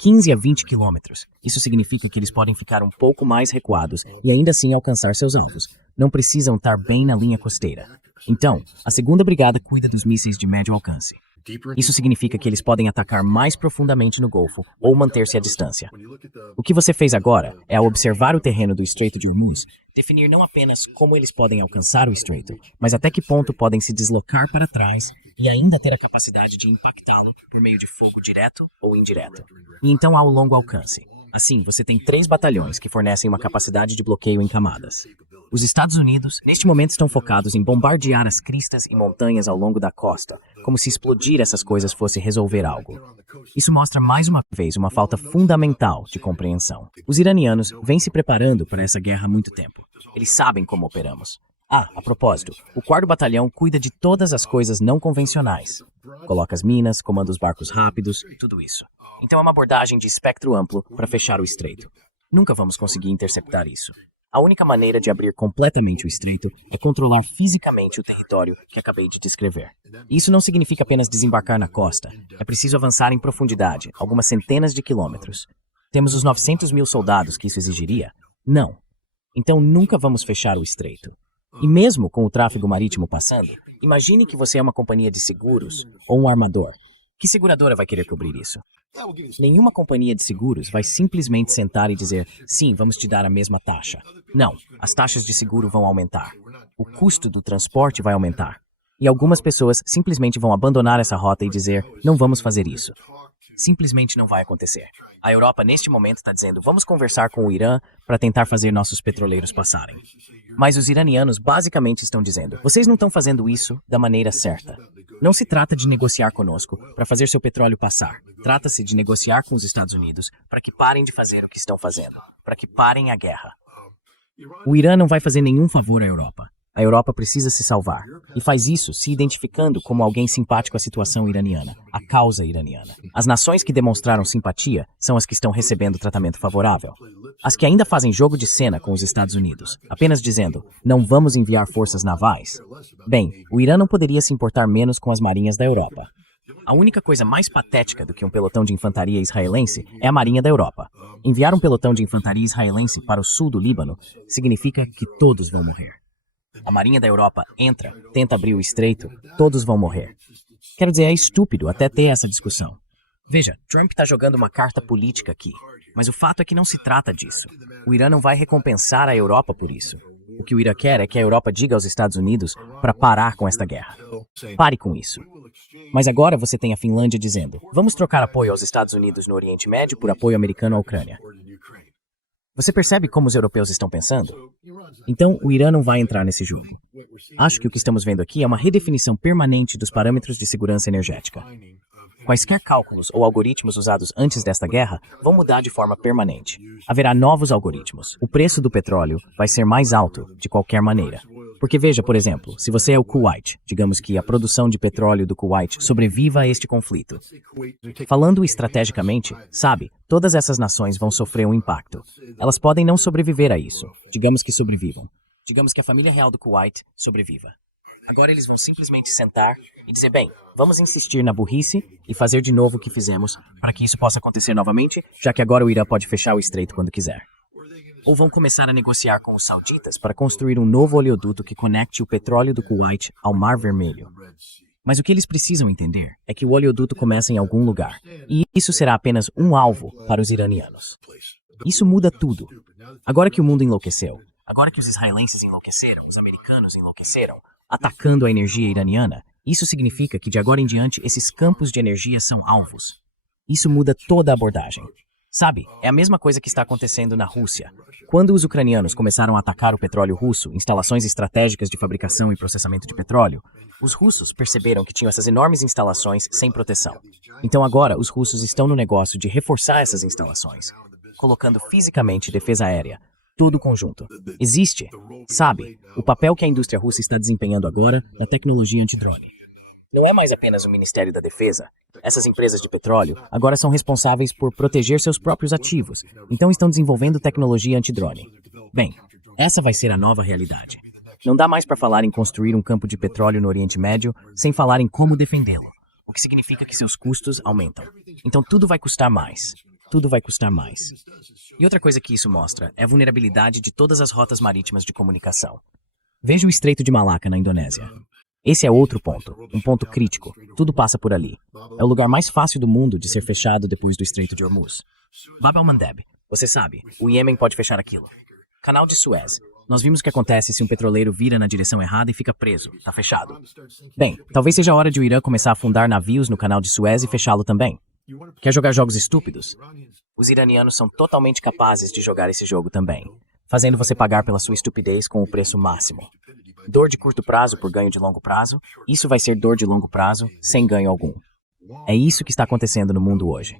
15 a 20 quilômetros. Isso significa que eles podem ficar um pouco mais recuados e ainda assim alcançar seus alvos. Não precisam estar bem na linha costeira. Então, a segunda brigada cuida dos mísseis de médio alcance. Isso significa que eles podem atacar mais profundamente no Golfo ou manter-se à distância. O que você fez agora é, ao observar o terreno do Estreito de Hormuz, definir não apenas como eles podem alcançar o estreito, mas até que ponto podem se deslocar para trás e ainda ter a capacidade de impactá-lo por meio de fogo direto ou indireto. E então há o longo alcance. Assim, você tem 3 batalhões que fornecem uma capacidade de bloqueio em camadas. Os Estados Unidos, neste momento, estão focados em bombardear as cristas e montanhas ao longo da costa, como se explodir essas coisas fosse resolver algo. Isso mostra mais uma vez uma falta fundamental de compreensão. Os iranianos vêm se preparando para essa guerra há muito tempo. Eles sabem como operamos. A propósito, o 4º Batalhão cuida de todas as coisas não convencionais. Coloca as minas, comanda os barcos rápidos, tudo isso. Então é uma abordagem de espectro amplo para fechar o estreito. Nunca vamos conseguir interceptar isso. A única maneira de abrir completamente o estreito é controlar fisicamente o território que acabei de descrever. Isso não significa apenas desembarcar na costa. É preciso avançar em profundidade, algumas centenas de quilômetros. Temos os 900 mil soldados que isso exigiria? Não. Então nunca vamos fechar o estreito. E mesmo com o tráfego marítimo passando, imagine que você é uma companhia de seguros ou um armador. Que seguradora vai querer cobrir isso? Nenhuma companhia de seguros vai simplesmente sentar e dizer, sim, vamos te dar a mesma taxa. Não, as taxas de seguro vão aumentar. O custo do transporte vai aumentar. E algumas pessoas simplesmente vão abandonar essa rota e dizer, não vamos fazer isso. Simplesmente não vai acontecer. A Europa, neste momento, está dizendo, vamos conversar com o Irã para tentar fazer nossos petroleiros passarem. Mas os iranianos basicamente estão dizendo, vocês não estão fazendo isso da maneira certa. Não se trata de negociar conosco para fazer seu petróleo passar. Trata-se de negociar com os Estados Unidos para que parem de fazer o que estão fazendo, para que parem a guerra. O Irã não vai fazer nenhum favor à Europa. A Europa precisa se salvar, e faz isso se identificando como alguém simpático à situação iraniana, à causa iraniana. As nações que demonstraram simpatia são as que estão recebendo tratamento favorável. As que ainda fazem jogo de cena com os Estados Unidos, apenas dizendo, não vamos enviar forças navais. Bem, o Irã não poderia se importar menos com as marinhas da Europa. A única coisa mais patética do que um pelotão de infantaria israelense é a marinha da Europa. Enviar um pelotão de infantaria israelense para o sul do Líbano significa que todos vão morrer. A marinha da Europa entra, tenta abrir o estreito, todos vão morrer. Quero dizer, é estúpido até ter essa discussão. Veja, Trump está jogando uma carta política aqui, mas o fato é que não se trata disso. O Irã não vai recompensar a Europa por isso. O que o Irã quer é que a Europa diga aos Estados Unidos para parar com esta guerra. Pare com isso. Mas agora você tem a Finlândia dizendo, vamos trocar apoio aos Estados Unidos no Oriente Médio por apoio americano à Ucrânia. Você percebe como os europeus estão pensando? Então, o Irã não vai entrar nesse jogo. Acho que o que estamos vendo aqui é uma redefinição permanente dos parâmetros de segurança energética. Quaisquer cálculos ou algoritmos usados antes desta guerra vão mudar de forma permanente. Haverá novos algoritmos. O preço do petróleo vai ser mais alto de qualquer maneira. Porque veja, por exemplo, se você é o Kuwait, digamos que a produção de petróleo do Kuwait sobreviva a este conflito. Falando estrategicamente, sabe, todas essas nações vão sofrer um impacto. Elas podem não sobreviver a isso. Digamos que sobrevivam. Digamos que a família real do Kuwait sobreviva. Agora eles vão simplesmente sentar e dizer, bem, vamos insistir na burrice e fazer de novo o que fizemos para que isso possa acontecer novamente, já que agora o Irã pode fechar o estreito quando quiser. Ou vão começar a negociar com os sauditas para construir um novo oleoduto que conecte o petróleo do Kuwait ao Mar Vermelho. Mas o que eles precisam entender é que o oleoduto começa em algum lugar, e isso será apenas um alvo para os iranianos. Isso muda tudo. Agora que o mundo enlouqueceu, agora que os israelenses enlouqueceram, os americanos enlouqueceram, atacando a energia iraniana, isso significa que de agora em diante esses campos de energia são alvos. Isso muda toda a abordagem. Sabe, é a mesma coisa que está acontecendo na Rússia. Quando os ucranianos começaram a atacar o petróleo russo, instalações estratégicas de fabricação e processamento de petróleo, os russos perceberam que tinham essas enormes instalações sem proteção. Então agora os russos estão no negócio de reforçar essas instalações, colocando fisicamente defesa aérea, todo o conjunto. Existe, sabe, o papel que a indústria russa está desempenhando agora na tecnologia antidrone. Não é mais apenas o Ministério da Defesa. Essas empresas de petróleo agora são responsáveis por proteger seus próprios ativos, então estão desenvolvendo tecnologia antidrone. Bem, essa vai ser a nova realidade. Não dá mais para falar em construir um campo de petróleo no Oriente Médio sem falar em como defendê-lo, o que significa que seus custos aumentam. Então tudo vai custar mais. Tudo vai custar mais. E outra coisa que isso mostra é a vulnerabilidade de todas as rotas marítimas de comunicação. Veja o Estreito de Malaca, na Indonésia. Esse é outro ponto, um ponto crítico. Tudo passa por ali. É o lugar mais fácil do mundo de ser fechado depois do Estreito de Hormuz. Bab el-Mandeb, você sabe, o Iêmen pode fechar aquilo. Canal de Suez. Nós vimos o que acontece se um petroleiro vira na direção errada e fica preso. Tá fechado. Bem, talvez seja a hora de o Irã começar a afundar navios no Canal de Suez e fechá-lo também. Quer jogar jogos estúpidos? Os iranianos são totalmente capazes de jogar esse jogo também, fazendo você pagar pela sua estupidez com o preço máximo. Dor de curto prazo por ganho de longo prazo, isso vai ser dor de longo prazo sem ganho algum. É isso que está acontecendo no mundo hoje.